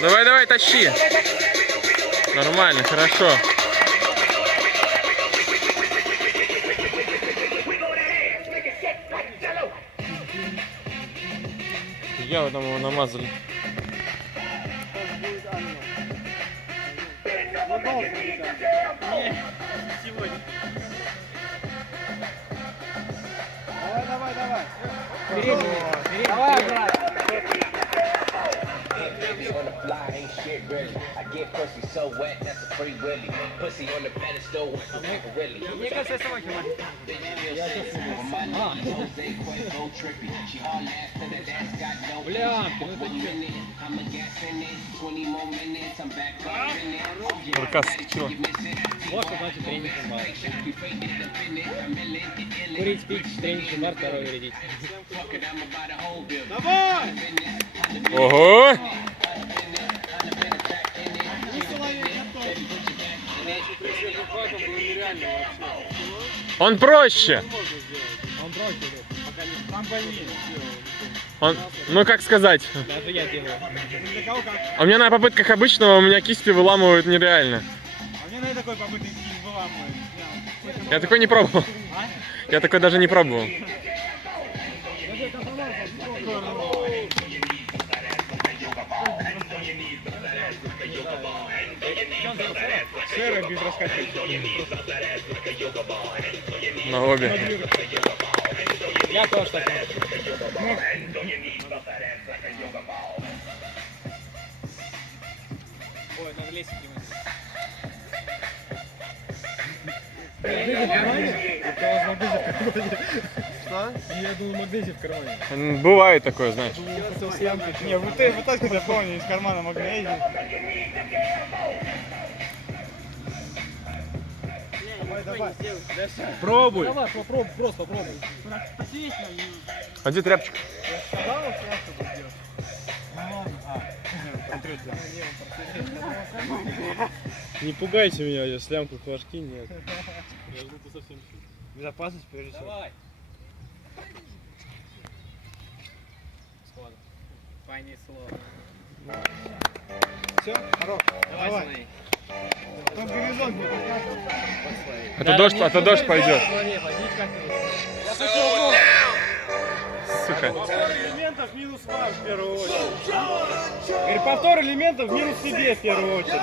Давай, давай, тащи. Нормально, хорошо. Я в этом его намазали. Сегодня. Давай, давай. Давай, брат. On the fly, ain't shit really. I get pussy so wet, that's a free willy. Pussy on the pedestal, really. Мне кажется, я сама химик. Бля, ну это чё? Рукас, чего? Вот что значит тренинг бар. Курить, пить, тренинг бар, здоровье вредить. Давай! Ого! Он проще. Он бросил, там больнее. Он, ну как сказать? Даже я делаю. Для кого как? А у меня на попытках обычного у меня кисти выламывают нереально. А мне на такой попытке кисть выламывает. Я такой не пробовал. Я такой даже не пробовал. Шера без раскачки. На обе. Я тоже так. Ой, надо лезть к нему. Что? Я думал, магнезий в кармане. Бывает такое, знаешь. Не, вытаскивай, я помню, из кармана магнезий. Давай. Пробуй. Давай, попробуй, просто попробуй. А где тряпочка? Не пугайте меня, я слямку флажки нет. Я жду, ты совсем Безопасность прежде всего. Давай. Понесло. Все, хорош. Давай. Там горизонт будет. А то дождь пойдет. Сука. Повтор элементов минус вам в первую очередь. Говорит, повтор элементов минус себе в первую очередь.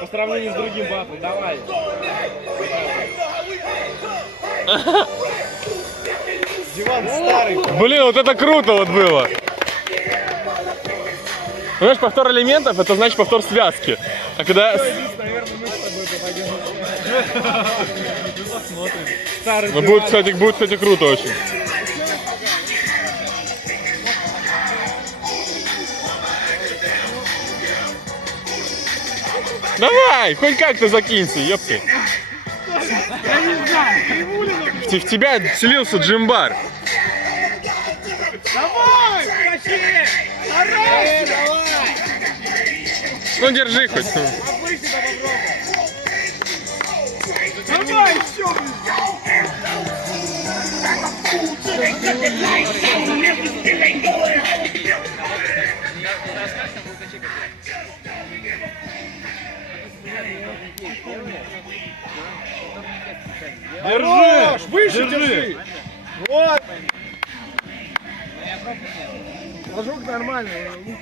По сравнению с другим бафом. Давай. Диван старый. Блин, вот это круто вот было. Знаешь, повтор элементов, это значит повтор связки. А когда... Наверное, мы с тобой попадем. Старый Ну, будет, кстати, круто очень. Давай, хоть как-то закинься, ёпты. Я не знаю. В тебя вселился Джимбар. Давай, качи! Давай! Ну, держи хоть. Давай, все! Держи! Выше держи! Вот! Ложок нормальный, лук